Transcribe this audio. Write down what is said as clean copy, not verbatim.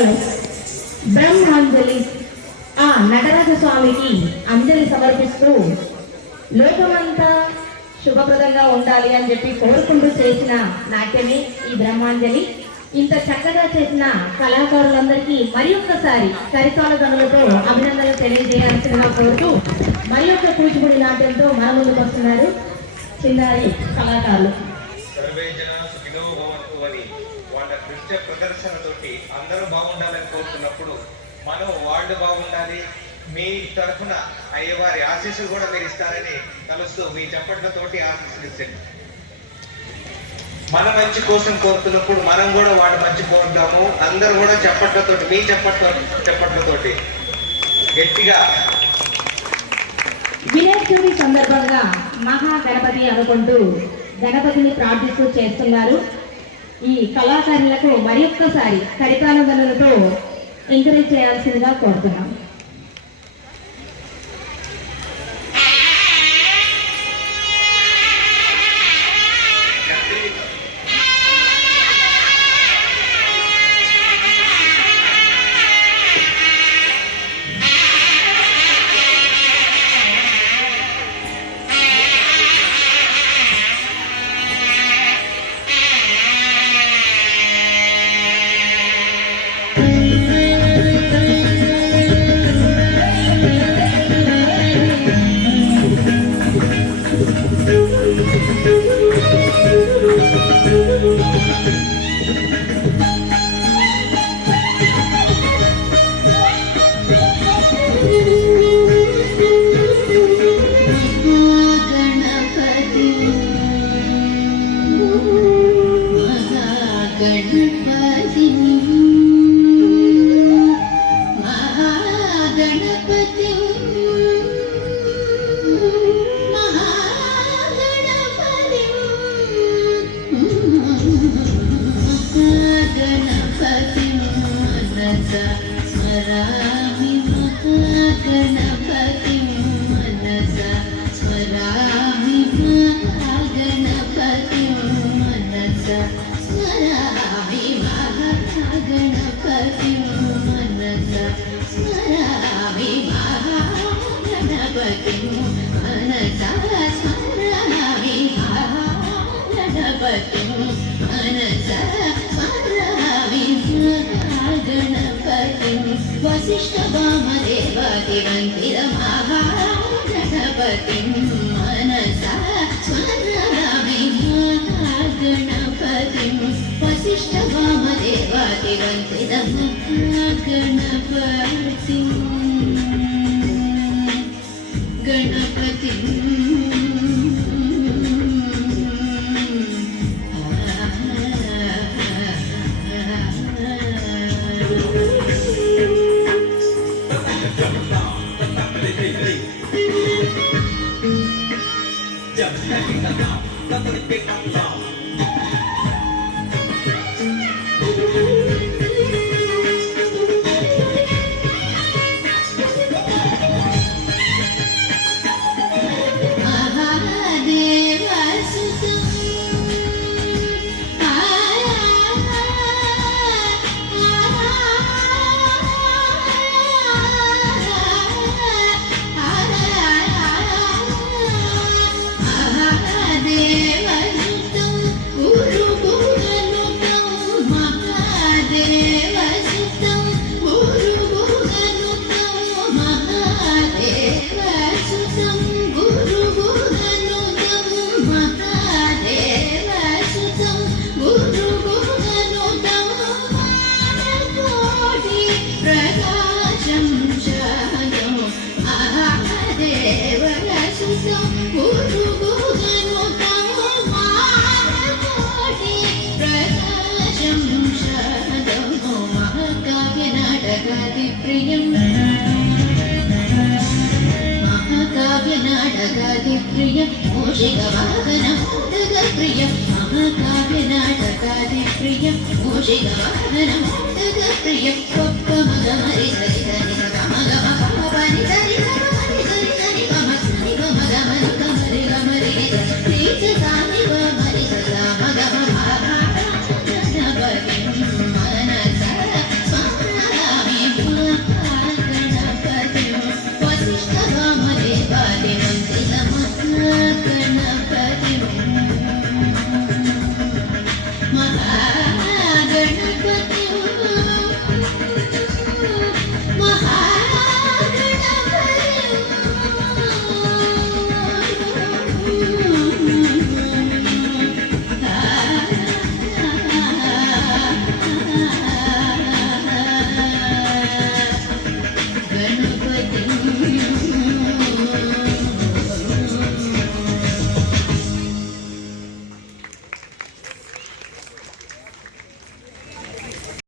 Hello బ్రహ్మాంజలి ఆ నటరాజ స్వామికి అంజలి సమర్పిస్తూ లోకమంతా శుభప్రదంగా ఉండాలి అని చెప్పి కోరుకుంటూ చేసిన నాట్యమే ఈ బ్రహ్మాంజలి. ఇంత చక్కగా చేసిన కళాకారులందరికీ మరి ఒక్కసారి కరికాల గనులతో అభినందనలు తెలియజేయాల్సిందిగా కోరుతూ మరి ఒక్క కూచిపూడి నాట్యంతో మన ముందుకు వస్తున్నారు చిన్నారి కళాకారులు. వాళ్ళ నృత్య ప్రదర్శనతోటి అందరూ బాగుండాలని కోరుతున్నప్పుడు మనం వాళ్ళు బాగుండాలి, మీ తరఫున అయ్యవారి ఆశీస్సులు కూడా మీరు ఇస్తారని కలుస్తూ మీ చప్పట్లతోటి ఆశీస్సులు ఇచ్చండి. మన మంచి కోసం కోరుతున్నప్పుడు మనం కూడా వాళ్ళ మంచి కోరుతాము. అందరూ కూడా చప్పట్లతోటి మీ చప్పట్లతోటి గట్టిగా. వినాయక చవితి సందర్భంగా మహా గణపతి అనుకుంటూ గణపతిని ప్రార్థిస్తూ చేస్తున్నారు. ఈ కళాకారులకు మరి ఒక్కసారి కరికాలతో ఎంకరేజ్ చేయాల్సిందిగా కోరుతున్నాం. वसिष्ठ वामदेवादिवन्दिर महागणपतिं मनसा स्मरामि महागणपतिं वसिष्ठ वामदेवादिवन्दिर महागणपतिं गणपतिं महाकाव्यनाटकादिप्रिय मूषिकवाहनमोदकप्रिय महाकाव्यनाटकादिप्रिय मूषिकवाहनमोदकप्रिय